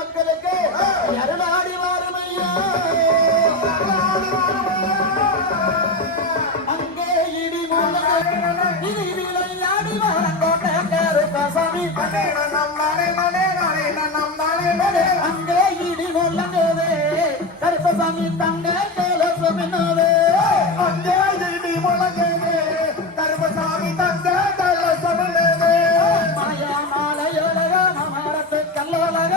மக்களுக்கு அருளாடி வாருமையா அங்கே இடி இடியாடி வாரங்கோட்டை கருப்பசாமி அங்கே இடி முழங்குதே கருப்பசாமி தங்க கலசமினவே அங்கே இடி முழங்குதே கருப்பசாமி தங்க கலசமினவே மாயா மாலையோலக மமரத்து கல்லோலக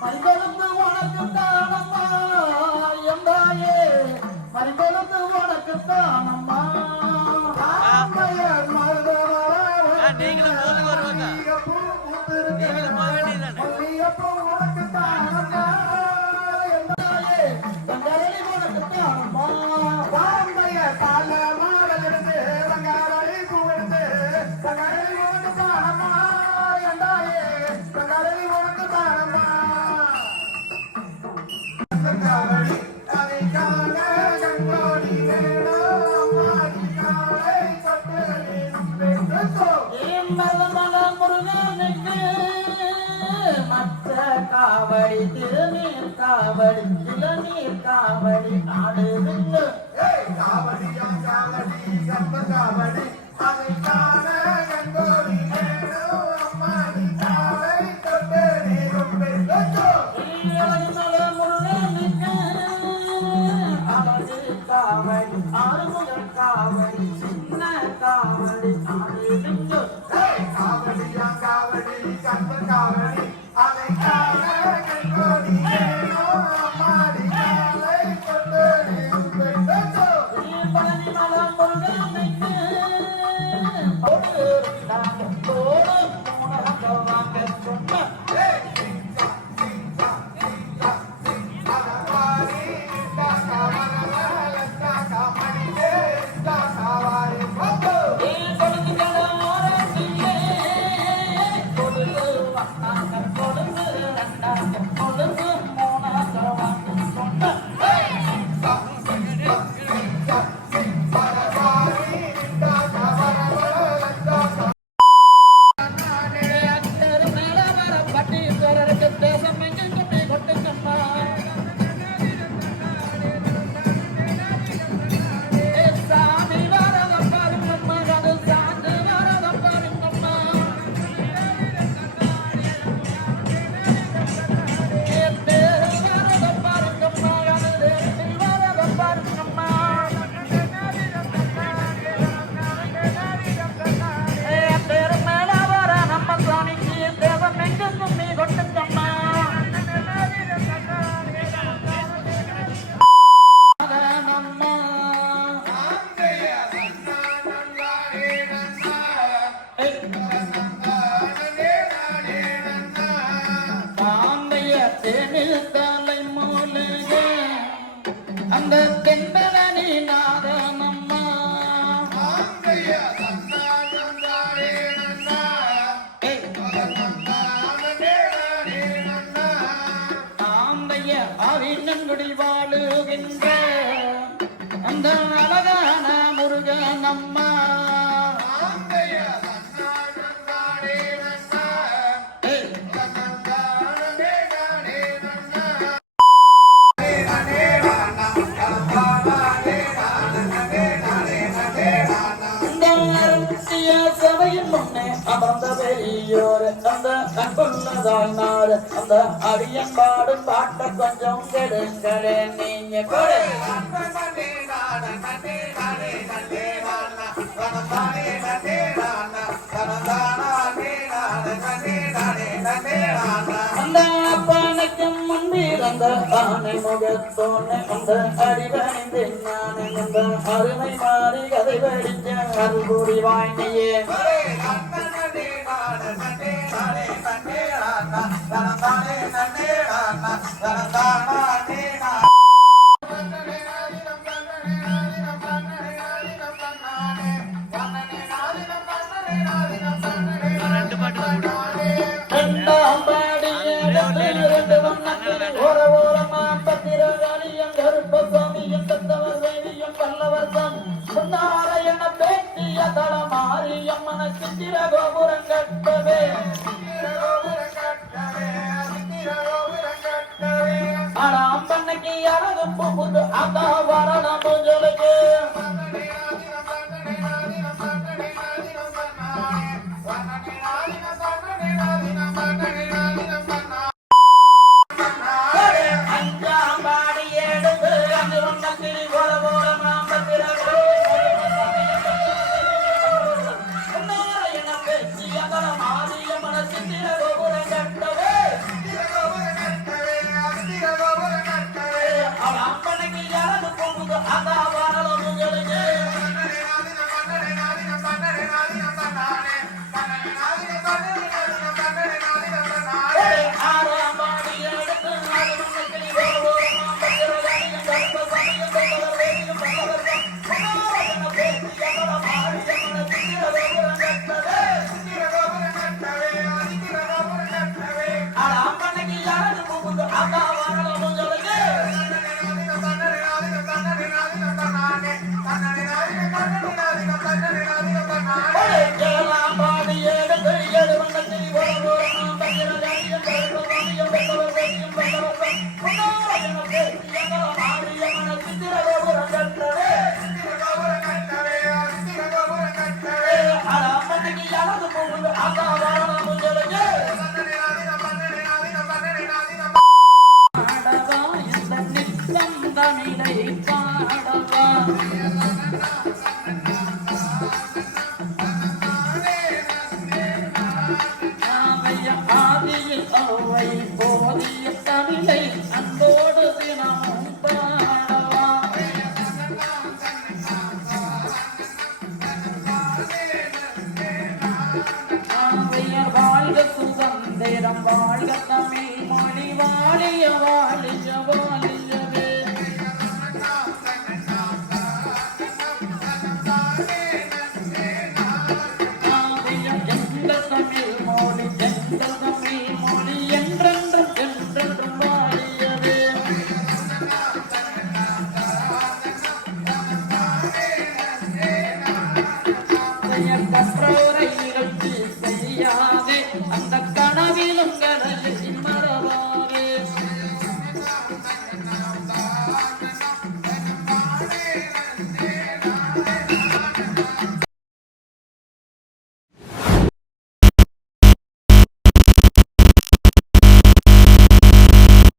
மறிகொழுந்து உனக்கு தானம்மா எந்தாயே மறிகொழுந்து உனக்கு தானம்மா நீங்களும் உனக்கு தானம்மா எந்தாயே தங்கரளி உனக்கு தானம்மா வாங்கைய கால மாடல் எடுத்து தங்கரளி பூவெடுத்து தங்கரளி உனக்கு தானம்மா எந்தாயே தங்கரளி உனக்கு தானம்மா காவடி அதை காண கண்கோடி வேணும் மாடி காலை கொட்டலே முருகனுக்கு மற்ற காவடி திருநீர் காவடி இளநீர் காவடி ஆடுதுங்க காவடியா காவடி கம்ப காவடி அதை காண கண்கோடி வேணும் மாடி காலை கொட்டலே காவடி ஆறுமுகன் காவடி சின்ன காவடி ஆடுதுங்க காவடியா காவடி கம்ப காவடி அதை காண கண்கோடி வேணும் மாடி காலை கொட்டலே பழனி மலம் முருகனுக்கு வாங்க சொன்ன அந்த தென்பலனி நாதனம்மா தாந்தைய அவினங்குடி வாழுகின்ற அந்த அழகான முருகனம்மா சபையின் முன்னே அமர்ந்த பெரியோர் அந்த அன்புள்ளதானார் அந்த அடியன் பாடும் பாட்ட கொஞ்சம் கெடுங்களே நீங்க கொடு அந்த அப்பானைக்கும் முன்பீர் அந்த ஆனை முகத்தோனை அந்த அடிவணிந்து நானே அந்த அருமை மாறி கதை படிக்க அருள்புரி வாய்மையே கோபுரம் கட்டவே ஆனா அம்பன்னைக்கு அழகு புகுது அதா வரணும் சொல்லுங்க தமிழை பாடவா